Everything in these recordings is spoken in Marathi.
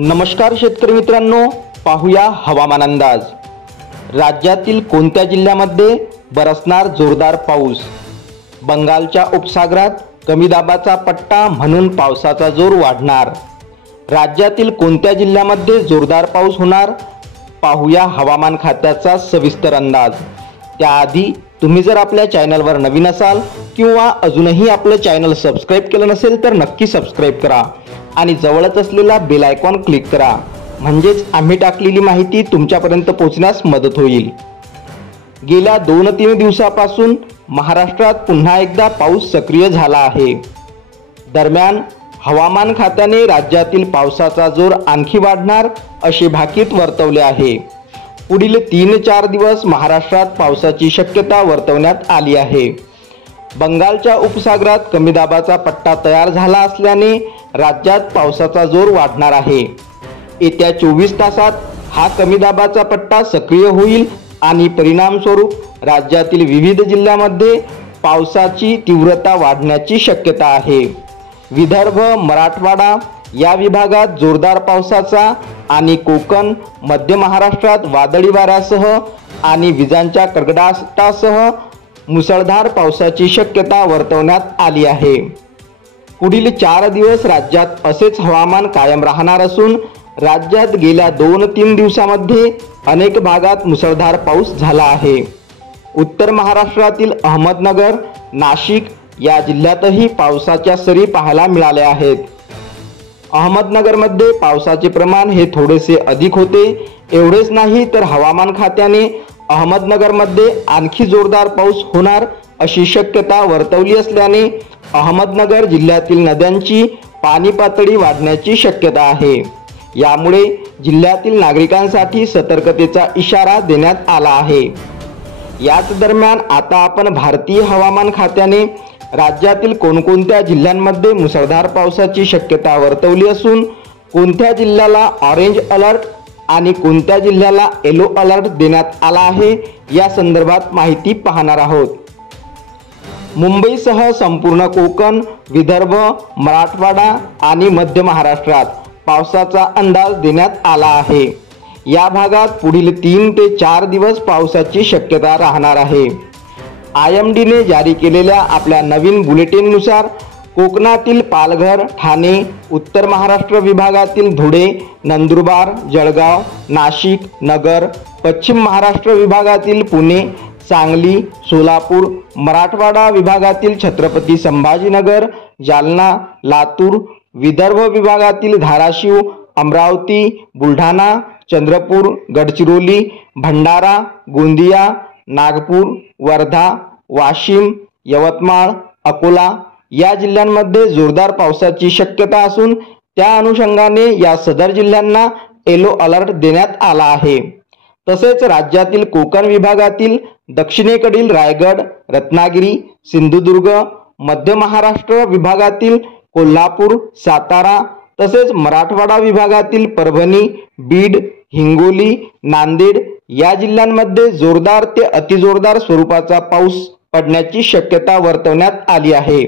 नमस्कार शेतकरी मित्रांनो, पाहूया हवामान अंदाज। राज्यातील कोणत्या जिल्ह्यामध्ये बरसणार जोरदार पाऊस? बंगालच्या उपसागरात कमी दाबाचा पट्टा म्हणून पावसाचा जोर वाढणार। राज्यातील कोणत्या जिल्ह्यामध्ये जोरदार पाऊस होणार? पाहूया हवामान खात्याचा सविस्तर अंदाज। त्याआधी तुम्ही जर आपल्या चॅनलवर नवीन असाल किंवा अजूनही आपलं चॅनल सबस्क्राइब केलं नसेल तर नक्की सबस्क्राइब करा आणि जवळच असलेला बेल आयकॉन क्लिक करा, म्हणजेच आम्ही टाकलेली माहिती तुमच्यापर्यंत पोहोचण्यास मदत होईल। गेल्या 2-3 दिवसापासून महाराष्ट्रात पुन्हा एकदा पाऊस सक्रिय झाला आहे। दरम्यान हवामान खात्याने राज्यातील पावसाचा जोर आणखी वाढणार असे भाकीत वर्तवले आहे। पुढील 3-4 दिवस महाराष्ट्रात पावसाची शक्यता वर्तवण्यात आली आहे। बंगालच्या उपसागरात कमी दाबाचा पट्टा तयार झाला असल्याने राज्यात पावसाचा जोर वाढणार आहे। येत्या 24 तासात हा कमी दाबाचा पट्टा सक्रिय होईल आणि परिणामस्वरूप राज्यातील विविध जिल्ह्यांमध्ये पावसाची तीव्रता वाढण्याची शक्यता आहे। विदर्भ, मराठवाडा या विभागात जोरदार पावसाचा आणि कोकण, मध्य महाराष्ट्रात वादळी वाऱ्यासह आणि विजांच्या कडकडाटासह मुसळधार पावसाची शक्यता वर्तवण्यात आली आहे। पुढील 4 दिवस राज्यात असेच हवामान कायम राहणार असून राज्यात गेल्या 2-3 दिवसांमध्ये अनेक भागात मुसळधार पाऊस झाला आहे। उत्तर महाराष्ट्रातील अहमदनगर, नाशिक या जिल्ह्यातही पावसाच्या सरी पाहायला मिळाल्या आहेत। अहमदनगरमध्ये पावसाचे प्रमाण हे थोडेसे अधिक होते। एवढेच नाही तर हवामान खात्याने अहमदनगरमध्ये आणखी जोरदार पाऊस होणार अशी शक्यता वर्तवली असल्याने अहमदनगर जिल्ह्यातील नद्यांची पाणी पातळी वाढण्याची शक्यता आहे। यामुळे जिल्ह्यातील नागरिकांसाठी सतर्कतेचा इशारा देण्यात आला आहे। याच दरम्यान आता आपण भारतीय हवामान खात्याने राज्यातील कोणकोणत्या जिल्ह्यांमध्ये मुसळधार पावसाची शक्यता वर्तवली असून कोणत्या जिल्ह्याला ऑरेंज अलर्ट आणि कोणत्या जिल्ह्याला येलो अलर्ट देण्यात आला आहे या संदर्भात माहिती पाहणार आहोत। मुंबईसह संपूर्ण कोकण, विदर्भ, मराठवाडा आणि मध्य महाराष्ट्रात पावसाचा अंदाज देण्यात आला आहे। या भागात पुढील 3 ते 4 दिवस पावसाची शक्यता राहणार आहे। IMDने जारी केलेल्या आपल्या नवीन बुलेटिननुसार कोकणातील पालघर, ठाणे, उत्तर महाराष्ट्र विभागातील धुळे, नंदुरबार, जळगाव, नाशिक, नगर, पश्चिम महाराष्ट्र विभागातील पुणे, सांगली, सोलापूर, मराठवाडा विभागातील छत्रपती संभाजीनगर, जालना, लातूर, विदर्भ विभागातील धाराशिव, अमरावती, बुलढाणा, चंद्रपूर, गडचिरोली, भंडारा, गोंदिया, नागपूर, वर्धा, वाशिम, यवतमाळ, अकोला या जिल्ह्यांमध्ये जोरदार पावसाची शक्यता असून त्या अनुषंगाने या सदर जिल्ह्यांना येलो अलर्ट देण्यात आला आहे। तसेच राज्यातील कोकण विभागातील दक्षिणेकडील रायगड, रत्नागिरी, सिंधुदुर्ग, मध्य महाराष्ट्र विभागातील कोल्हापूर, सातारा तसेच मराठवाडा विभागातील परभणी, बीड, हिंगोली, नांदेड या जिल्ह्यांमध्ये जोरदार ते अतिजोरदार स्वरूपाचा पाऊस पडण्याची शक्यता वर्तवण्यात आली आहे।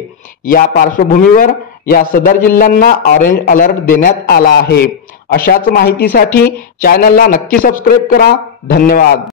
या पार्श्वभूमीवर या सदर जिल्ह्यांना ऑरेंज अलर्ट देण्यात आला आहे। अशाच माहितीसाठी चॅनलला नक्की सबस्क्राइब करा। धन्यवाद।